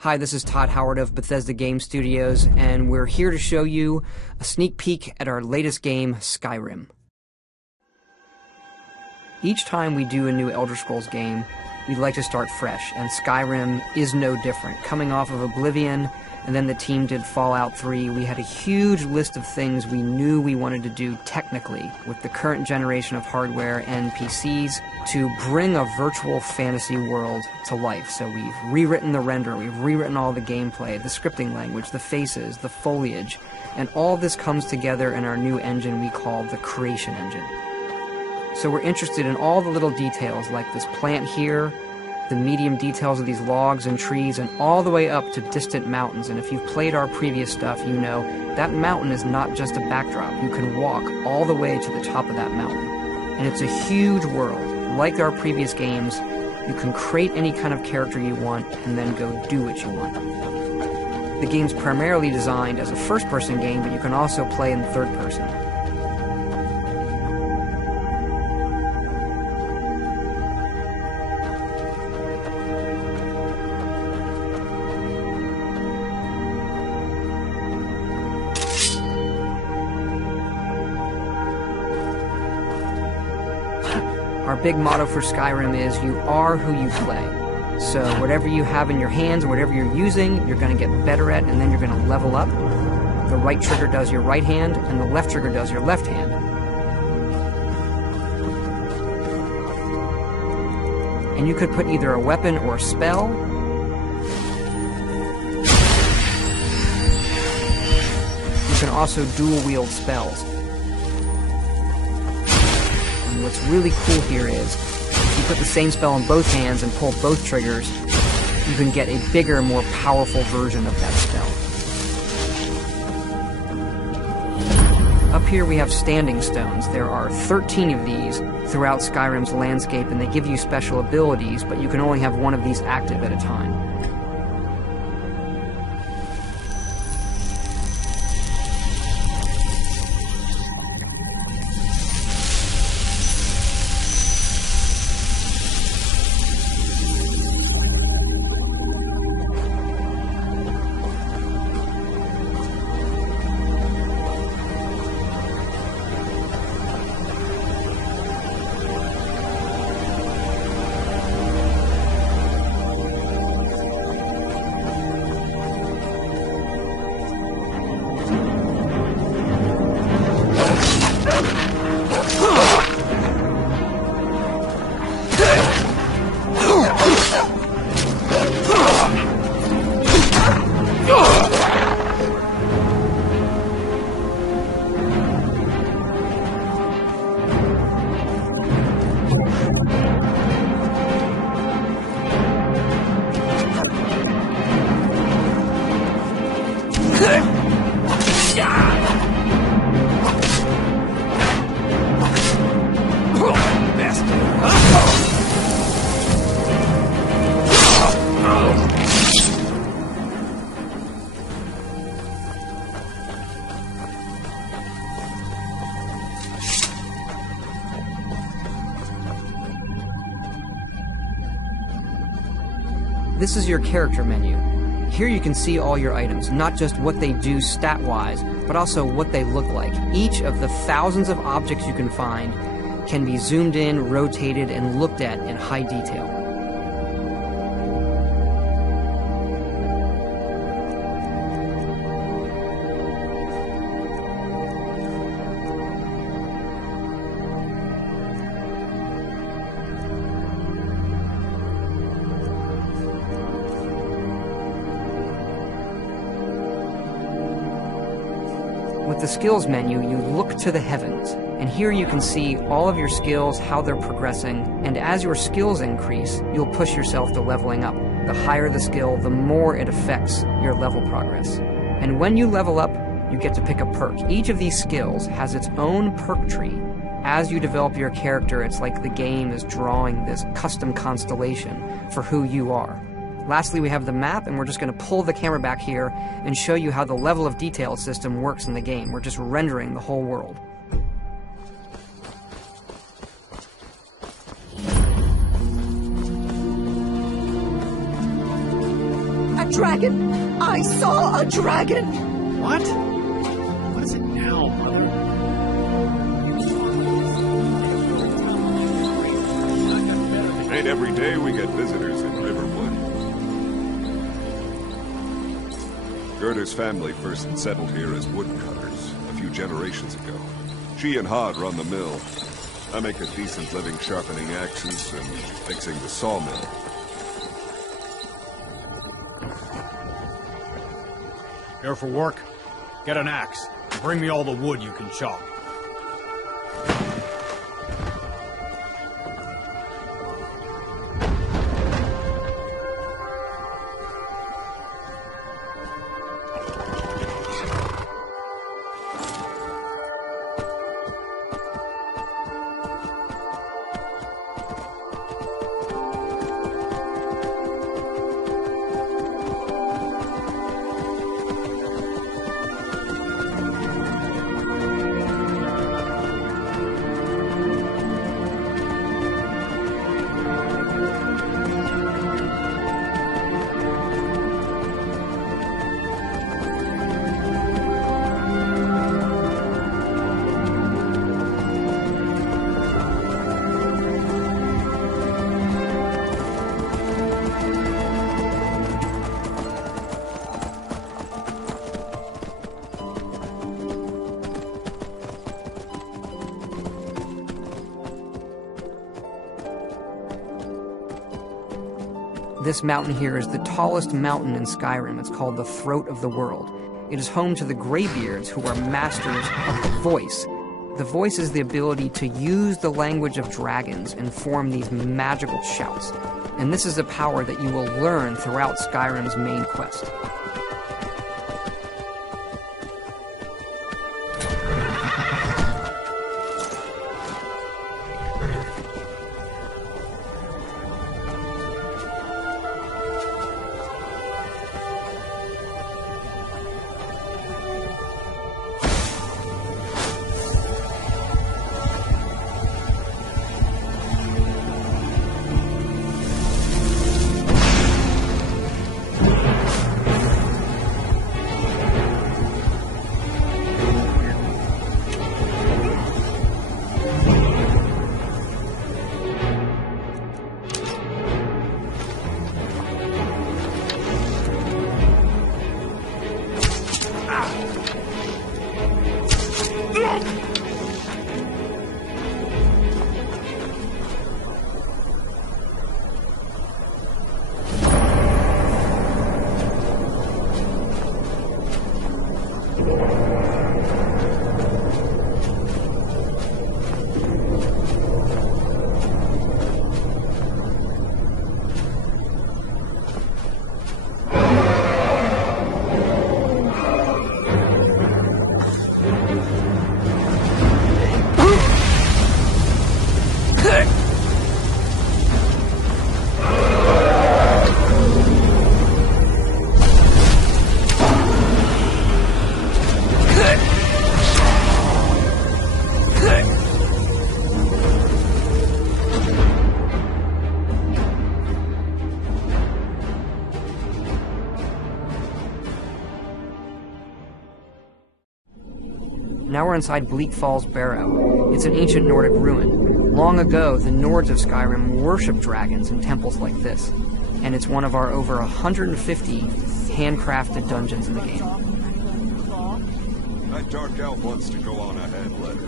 Hi, this is Todd Howard of Bethesda Game Studios, and we're here to show you a sneak peek at our latest game, Skyrim. Each time we do a new Elder Scrolls game, we'd like to start fresh, and Skyrim is no different. Coming off of Oblivion, and then the team did Fallout 3, we had a huge list of things we knew we wanted to do technically with the current generation of hardware and PCs to bring a virtual fantasy world to life. So we've rewritten the render, we've rewritten all the gameplay, the scripting language, the faces, the foliage, and all this comes together in our new engine we call the Creation Engine. So we're interested in all the little details like this plant here, the medium details of these logs and trees, and all the way up to distant mountains. And if you've played our previous stuff, you know that mountain is not just a backdrop. You can walk all the way to the top of that mountain. And it's a huge world. Like our previous games, you can create any kind of character you want and then go do what you want. The game's primarily designed as a first-person game, but you can also play in the third person. Our big motto for Skyrim is, you are who you play. So whatever you have in your hands, whatever you're using, you're going to get better at, and then you're going to level up. The right trigger does your right hand, and the left trigger does your left hand. And you could put either a weapon or a spell. You can also dual-wield spells. What's really cool here is, if you put the same spell in both hands and pull both triggers, you can get a bigger, more powerful version of that spell. Up here we have standing stones. There are 13 of these throughout Skyrim's landscape, and they give you special abilities, but you can only have one of these active at a time. This is your character menu. Here you can see all your items, not just what they do stat-wise, but also what they look like. Each of the thousands of objects you can find can be zoomed in, rotated, and looked at in high detail. With the skills menu, you look to the heavens, and here you can see all of your skills, how they're progressing, and as your skills increase, you'll push yourself to leveling up. The higher the skill, the more it affects your level progress. And when you level up, you get to pick a perk. Each of these skills has its own perk tree. As you develop your character, it's like the game is drawing this custom constellation for who you are. Lastly, we have the map, and we're just going to pull the camera back here and show you how the level of detail system works in the game. We're just rendering the whole world. dragon! I saw a dragon! What? What is it now, brother? Ain't every day we get visitors in Riverwood. Gerda's family first settled here as woodcutters a few generations ago. She and Hod run the mill. I make a decent living sharpening axes and fixing the sawmill. Here for work? Get an axe. And bring me all the wood you can chop. This mountain here is the tallest mountain in Skyrim. It's called the Throat of the World. It is home to the Greybeards, who are masters of the voice. The voice is the ability to use the language of dragons and form these magical shouts. And this is a power that you will learn throughout Skyrim's main quest. Now we're inside Bleak Falls Barrow. It's an ancient Nordic ruin. Long ago, the Nords of Skyrim worshipped dragons in temples like this, and it's one of our over 150 handcrafted dungeons in the game. That dark elf wants to go on ahead, let her.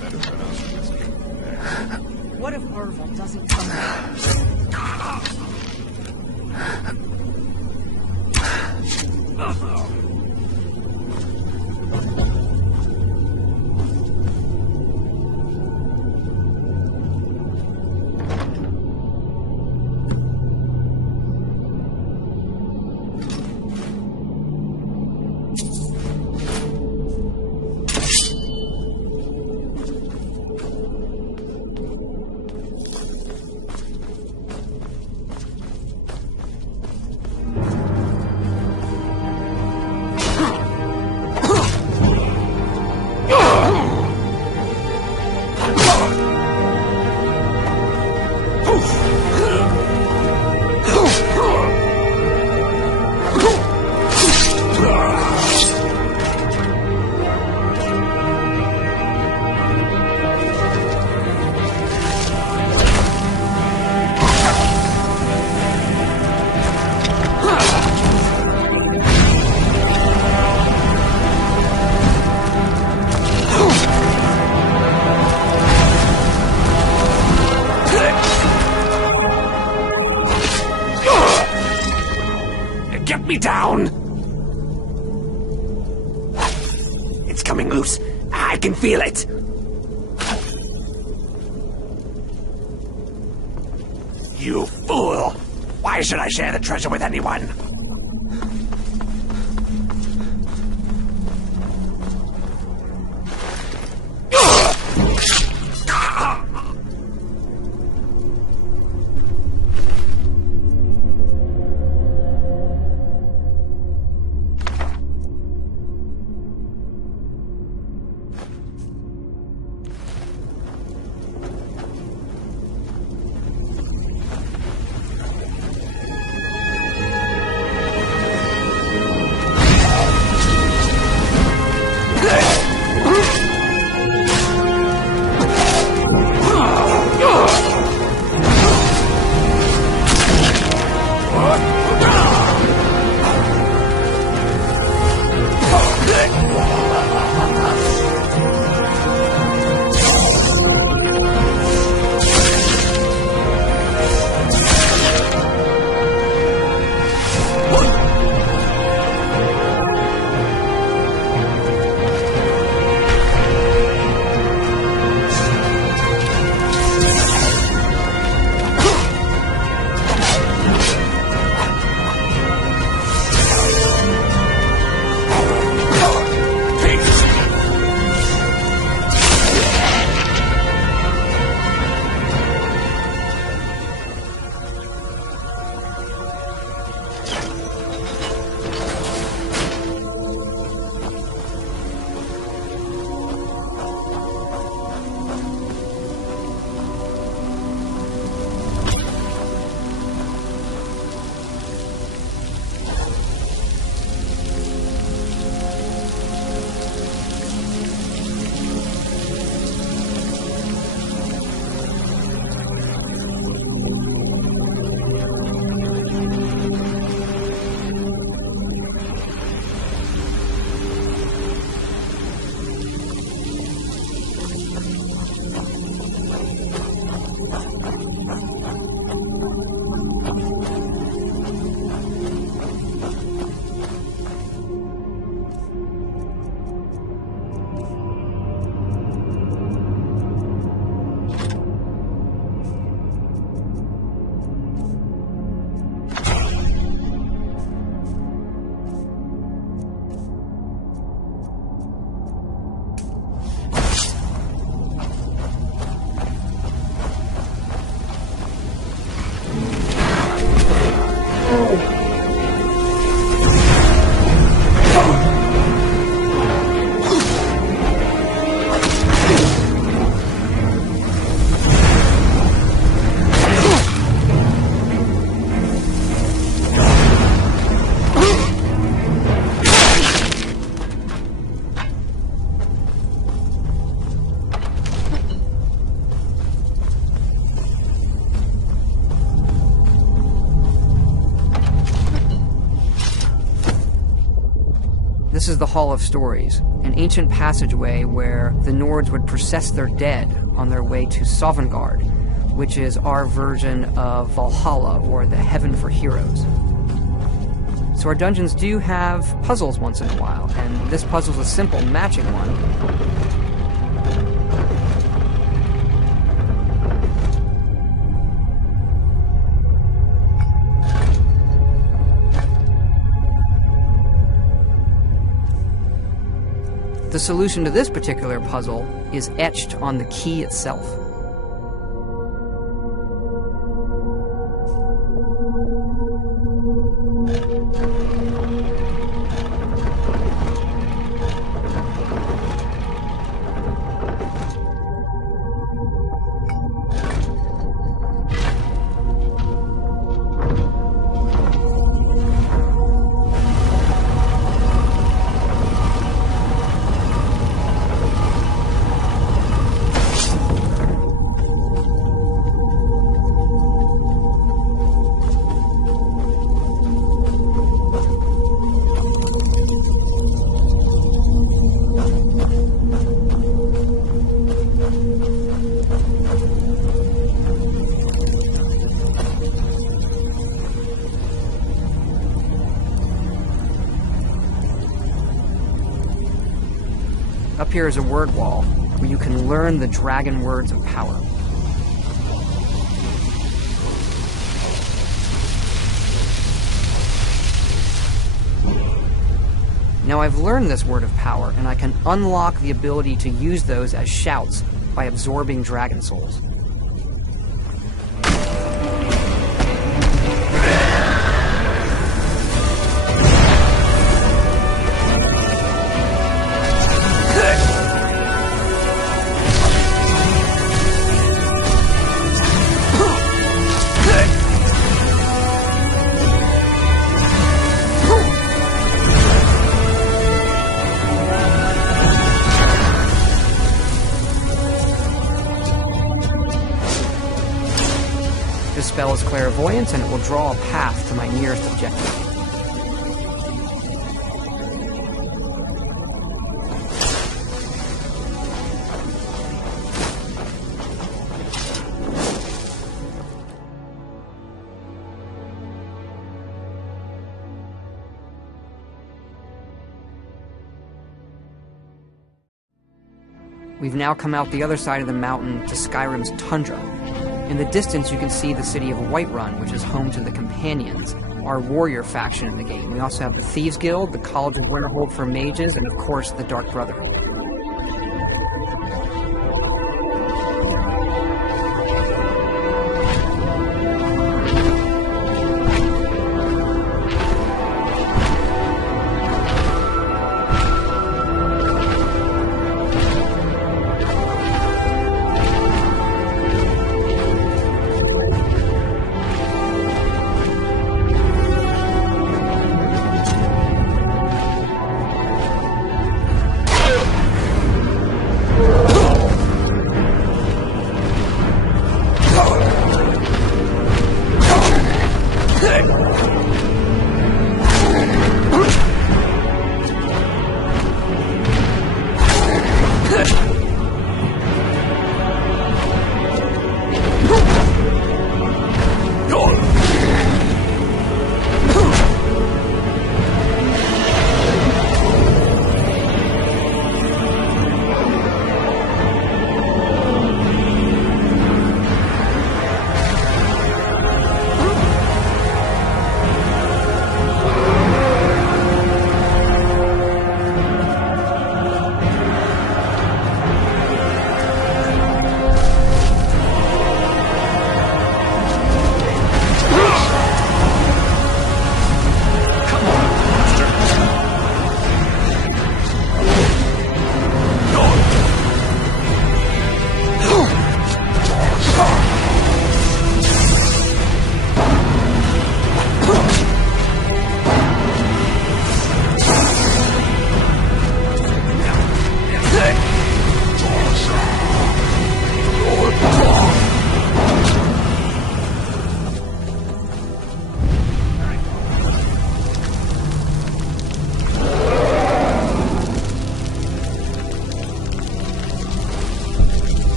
Better than us whiskey. What if Mervil doesn't come back? get me down! It's coming loose. I can feel it. You fool! Why should I share the treasure with anyone? This is the Hall of Stories, an ancient passageway where the Nords would process their dead on their way to Sovngarde, which is our version of Valhalla, or the Heaven for Heroes. So our dungeons do have puzzles once in a while, and this puzzle's a simple matching one. The solution to this particular puzzle is etched on the key itself. Up here is a word wall, where you can learn the dragon words of power. Now I've learned this word of power, and I can unlock the ability to use those as shouts by absorbing dragon souls. This spell is clairvoyance, and it will draw a path to my nearest objective. We've now come out the other side of the mountain to Skyrim's tundra. In the distance, you can see the city of Whiterun, which is home to the Companions, our warrior faction in the game. We also have the Thieves Guild, the College of Winterhold for mages, and of course, the Dark Brotherhood.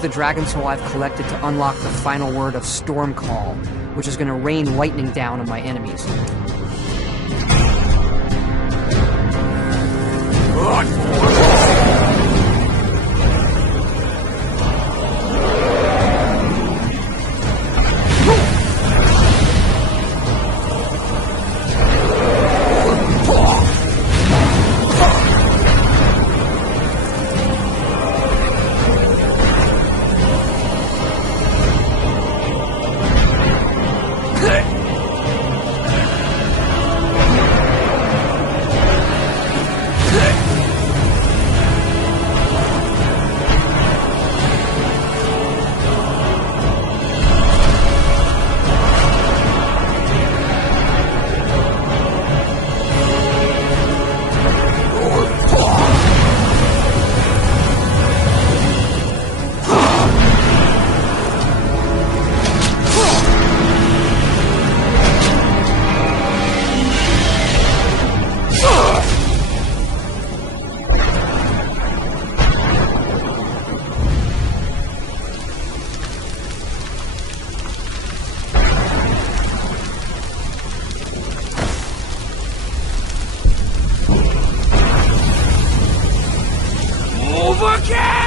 The Dragon Soul I've collected to unlock the final word of Storm Call, which is going to rain lightning down on my enemies. forget!